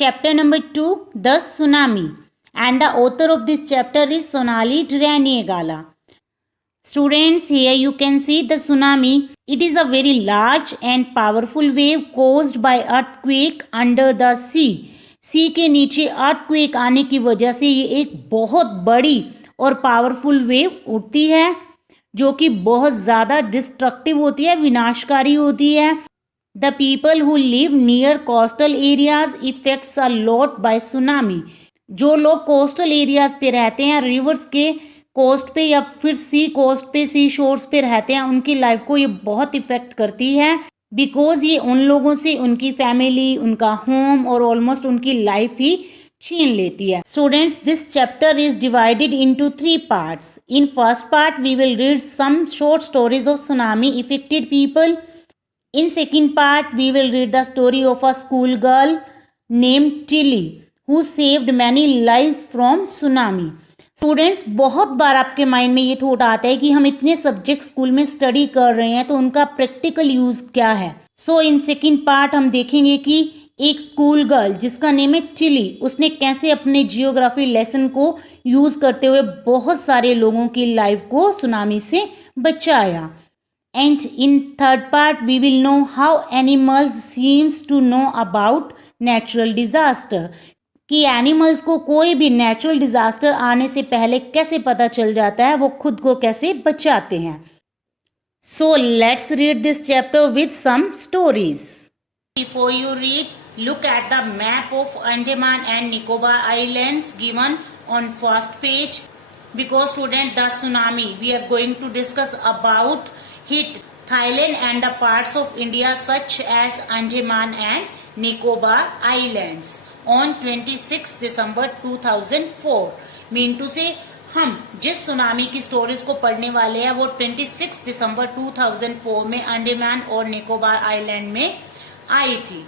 Chapter number 2, The Tsunami. And the author of this chapter is Sonali Draniegala. Students, here you can see the tsunami. It is a very large and powerful wave caused by earthquake under the sea. सी के नीचे earthquake आने की वजह से ये एक बहुत बड़ी और पावरफुल वेव उठती है जो कि बहुत ज़्यादा डिस्ट्रक्टिव होती है, विनाशकारी होती है. The people who live near coastal areas effects a lot by tsunami. जो लोग कोस्टल एरियाज पे रहते हैं, रिवर्स के कोस्ट पे या फिर सी कोस्ट पे, सी शोर्स पे रहते हैं, उनकी लाइफ को ये बहुत इफेक्ट करती है. बिकॉज ये उन लोगों से उनकी फैमिली, उनका होम और ऑलमोस्ट उनकी लाइफ ही छीन लेती है. Students, this chapter is divided into 3 parts. In first part we will read some short stories of tsunami affected people. In second part, we will read the story of a school girl named Tilly who saved many lives from tsunami. Students, बहुत बार आपके mind में ये thought आता है कि हम इतने subject school में स्टडी कर रहे हैं तो उनका प्रैक्टिकल यूज क्या है. सो इन सेकेंड पार्ट हम देखेंगे कि एक स्कूल गर्ल जिसका नेम है टिली, उसने कैसे अपने जियोग्राफी लेसन को यूज करते हुए बहुत सारे लोगों की लाइफ को सुनामी से बचाया. And in third part, we will know how animals seems to know about natural disaster. कि एनिमल्स को कोई भी नेचुरल डिजास्टर आने से पहले कैसे पता चल जाता है, वो खुद को कैसे बचाते हैं. So let's read this chapter with some stories. Before you read, look at the map of Andaman and Nicobar Islands given on first page. Because student, the tsunami we are going to discuss about hit Thailand and the parts of India such as Andaman and Nicobar Islands on 26 December 2004. Mean to से हम जिस tsunami की stories को पढ़ने वाले हैं वो 26 दिसंबर 2004 में अंडमान और निकोबार आइलैंड में आई थी.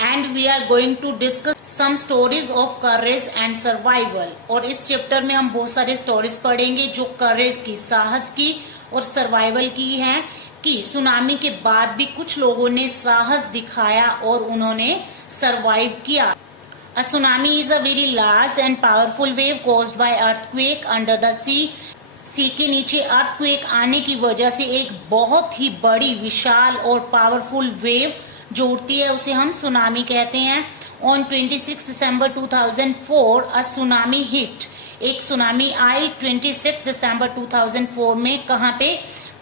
And we are going to discuss some stories of courage and survival. और इस चैप्टर में हम बहुत सारे स्टोरीज पढ़ेंगे जो करेज की, साहस की और सर्वाइवल की है कि सुनामी के बाद भी कुछ लोगों ने साहस दिखाया और उन्होंने सर्वाइव किया. A tsunami is a very large and powerful wave caused by earthquake under the sea. सी के नीचे अर्थक्वेक आने की वजह से एक बहुत ही बड़ी, विशाल और पावरफुल वेव जो उठती है उसे हम सुनामी कहते हैं. On 26 December 2004 a tsunami hit. एक सुनामी आई 26 दिसंबर 2004 में. कहाँ पे?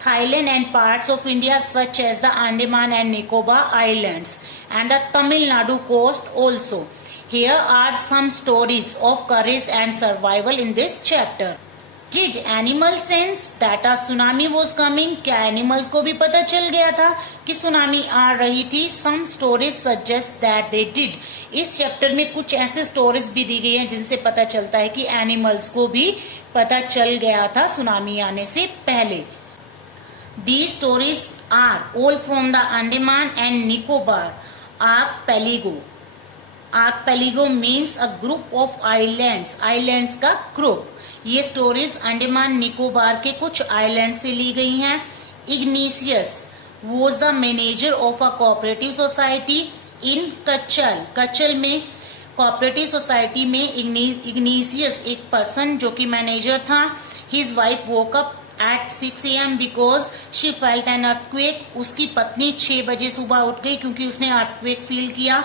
Thailand and parts of India such as the Andaman and Nicobar islands and the Tamil Nadu coast also. Here are some stories of courage and survival in this chapter. Did animals sense that a tsunami was coming? क्या animals को भी पता चल गया था कि tsunami आ रही थी? Some stories suggest that they did. इस चैप्टर में कुछ ऐसे स्टोरीज भी दी गई हैं जिनसे पता चलता है कि एनिमल्स को भी पता चल गया था सुनामी आने से पहले. These stories are all from the Andaman and Nicobar archipelago. Archipelago means a group of islands. Islands का ग्रुप. ये स्टोरीज अंडमान निकोबार के कुछ आइलैंड से ली गई हैं. Ignatius was the manager of a cooperative society in Katchal. Katchal में कोऑपरेटिव सोसाइटी में इग्निशियस एक पर्सन जो कि मैनेजर था. His wife woke up at 6 AM because she felt an earthquake. उसकी पत्नी 6 बजे सुबह उठ गई क्योंकि उसने earthquake फील किया.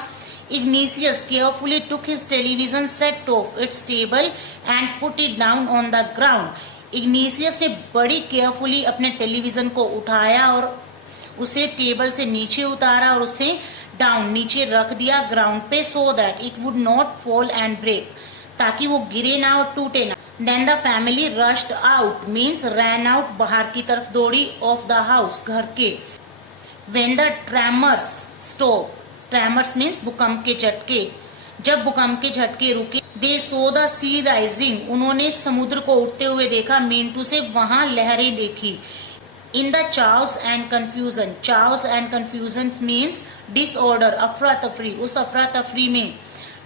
Ignatius carefully took his television set off its table and put it down on the ground. Ignatius ने बड़ी केयरफुली अपने टेलीविजन को उठाया और उसे टेबल से नीचे उतारा और उसे डाउन, नीचे रख दिया ग्राउंड पे, so that it would not fall and break, ताकि वो गिरे ना और टूटे ना. Then the family rushed out, means ran out, बाहर की तरफ दौड़ी, of the house, घर के. When the tremors stopped, tremors means भूकंप के झटके. जब भूकंप के झटके रुके, दे सो द सी राइजिंग, उन्होंने समुद्र को उठते हुए देखा. मीन टू से वहां लहरें देखी. In the chaos and confusion. Chaos and confusion means disorder, अफरा तफरी. उस अफरा तफरी में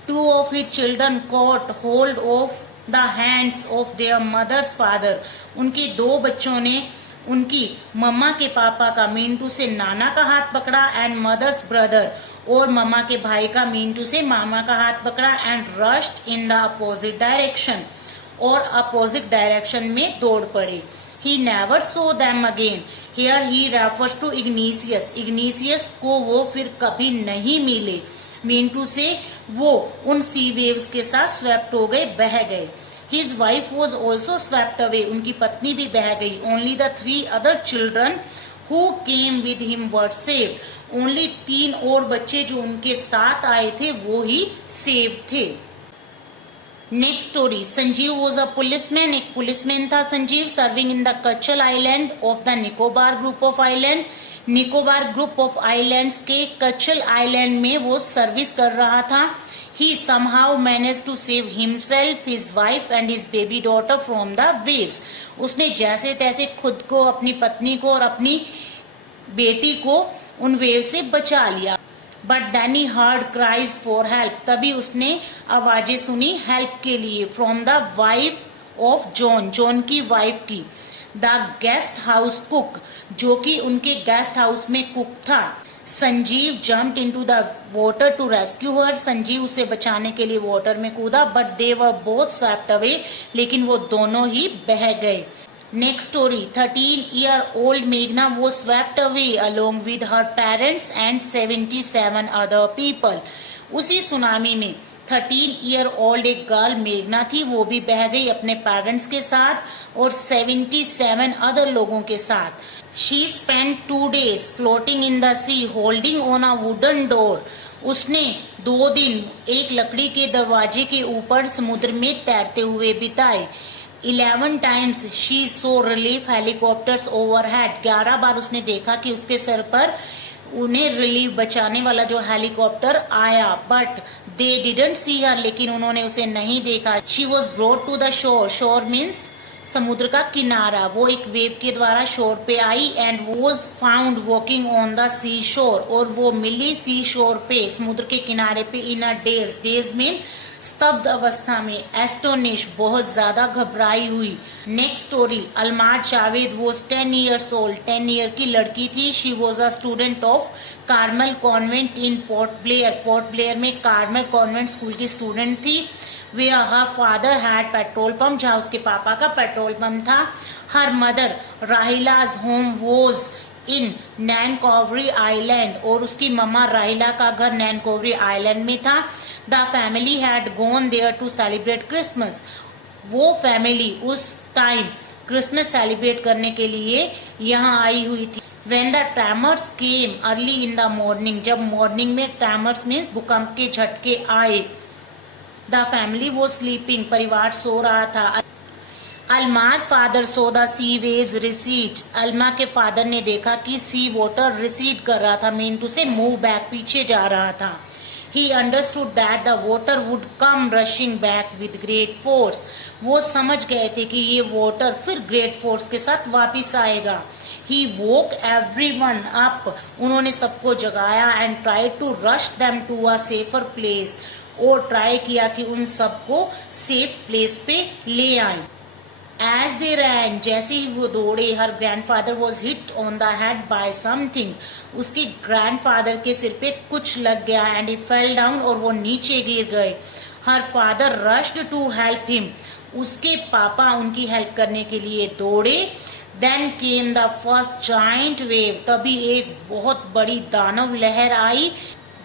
2 of his children caught hold of the hands of their mother's father. उनके 2 बच्चों ने उनकी मम्मा के पापा का, मीन टू से नाना का हाथ पकड़ा. एंड मदर्स ब्रदर, और मम्मा के भाई का मीन टू से मामा का हाथ पकड़ा and rushed in the opposite direction, और अपोजिट डायरेक्शन में दौड़ पड़े। He never saw them again, here he refers to Ignesious, Ignesious को वो फिर कभी नहीं मिले, मीन टू से वो उन सी वेव्स के साथ स्वेप्ट हो गए, बह गए। His wife was also swept away, उनकी पत्नी भी बह गई। Only the 3 other children who came with him were saved, only 3 और बच्चे जो उनके साथ आए थे वो ही सेव थे। Next story, Sanjeev was a policeman, एक पुलिसमैन था Sanjeev, serving in the Katchal island of the Nicobar group of island, Nicobar group of islands के कच्चल आइलैंड में वो सर्विस कर रहा था। ही somehow managed to save himself, his wife and his baby daughter from the waves, उसने जैसे तैसे खुद को, अपनी पत्नी को और अपनी बेटी को उन वेव से बचा लिया। But then he heard cries for help, तभी उसने आवाजें सुनी हेल्प के लिए, from the wife of John, John की वाइफ की। द गेस्ट हाउस कुक, जो कि उनके गेस्ट हाउस में कुक था। Sanjeev jumped into the water to rescue her, Sanjeev उसे बचाने के लिए वाटर में कूदा, but they were both swept away, लेकिन वो दोनों ही बह गए। नेक्स्ट स्टोरी, 13-year-old मेघना वो swept away along with her parents and 77 other people. उसी सुनामी में 13-year-old एक गर्ल मेघना थी, वो भी बह गई अपने पेरेंट्स के साथ और 77 अदर लोगों के साथ। She spent 2 days floating in the sea, holding on a wooden door. उसने 2 दिन एक लकड़ी के दरवाजे के ऊपर समुद्र में तैरते हुए बिताए। 11 times she saw relief helicopters overhead. 11 बार उसने देखा कि उसके सर पर उन्हें रिलीफ बचाने वाला जो हेलीकॉप्टर आया, बट दे डिडंट सी हर, लेकिन उन्होंने उसे नहीं देखा। She was brought to the shore, shore means समुद्र का किनारा, वो एक वेव के द्वारा शोर पे आई। And was found walking on the sea shore, और वो मिली सी शोर पे, समुद्र के किनारे पे, इन अ डेज, डेज में स्तब्ध अवस्था में, एस्टोनिश बहुत ज्यादा घबराई हुई। Next story, Almaz Javed was 10 years old, 10 year की लड़की थी। She was a student of Carmel Convent in Port Blair, Port Blair में कार्मल कॉन्वेंट स्कूल की स्टूडेंट थी। Where her father had petrol pump, जहाँ उसके पापा का पेट्रोल पंप था। Her mother Rahila's home was in Nancowry island, और उसकी मम्मा राहिला का घर नैनकोवरी आइलैंड में था। The family had gone there to celebrate Christmas, वो फैमिली उस टाइम क्रिसमस सेलिब्रेट करने के लिए यहाँ आई हुई थी। When the tremors came early in the morning, जब मॉर्निंग में ट्रेमर्स मीन्स भूकंप के झटके आए। The family was sleeping, परिवार सो रहा था। Almaz father saw the sea waves recede, Alma के फादर ने देखा कि सी वाटर रिसीड कर रहा था, मीन टू से मूव बैक, पीछे जा रहा था। He understood that the water would come rushing back with great force, वो समझ गए थे कि ये वाटर फिर ग्रेट फोर्स के साथ वापिस आएगा। He woke everyone up, उन्होंने सबको जगाया and tried to rush them to a safer place, और ट्राई किया कि उन सबको सेफ प्लेस पे ले आए। एज दे रैन, जैसे ही वो दौड़े, her grandfather was hit on the head by something, उसके ग्रैंडफादर के सिर पे कुछ लग गया एंड ही फेल डाउन, और वो नीचे गिर गए। Her father rushed to help him, उसके पापा उनकी हेल्प करने के लिए दौड़े। Then came the first giant wave, तभी एक बहुत बड़ी दानव लहर आई।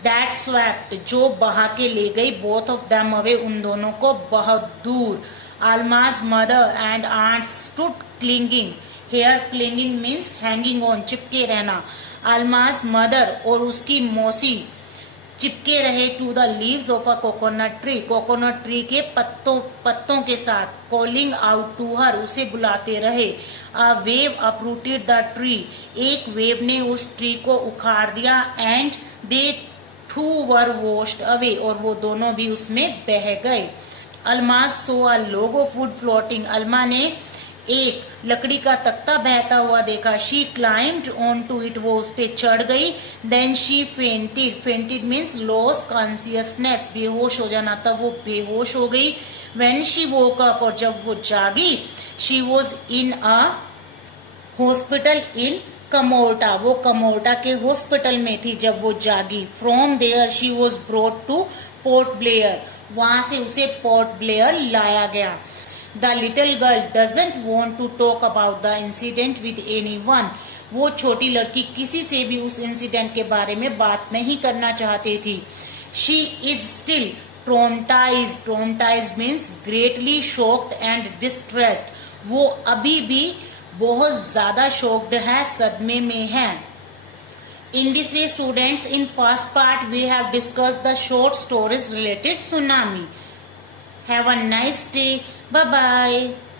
दैट स्वेप्ट, जो बहा के ले गई, बोथ ऑफ देम अवे, उन दोनों को बहुत दूर। Alma's mother and aunt stood clinging. Here clinging means hanging on, चिपके रहना। Alma's mother और उसकी मौसी चिपके रहे to the leaves of a coconut tree, coconut tree के पत्तों के साथ। Calling out to her, उसे बुलाते रहे। A wave uprooted the tree, एक वेव ने उस ट्री को उखाड़ दिया। And they too were washed away, और वो दोनों भी उसमें बह गए। Almas saw a log of wood floating, Alma ने एक लकड़ी का तख्ता बहता हुआ देखा। She climbed on to it, वो उस पे चढ़ गई। Then she fainted, fainted means lost consciousness, बेहोश हो जाना, तब वो बेहोश हो गई। व्हेन शी वोक अप, और जब वो जागी, she was in a hospital in Kamorta, वो कमोर्टा के हॉस्पिटल में थी जब वो जागी। From there she was brought to Port Blair, वहां से उसे पोर्ट ब्लेयर लाया गया। The little girl doesn't want to talk about the incident with anyone, वो छोटी लड़की किसी से भी उस इंसिडेंट के बारे में बात नहीं करना चाहती थी। She is still traumatised, traumatised means greatly shocked and distressed, वो अभी भी बहुत ज्यादा शॉक्ड है, सदमे में है। In this way students, in first part we have discussed the short stories related tsunami. Have a nice day. Bye bye.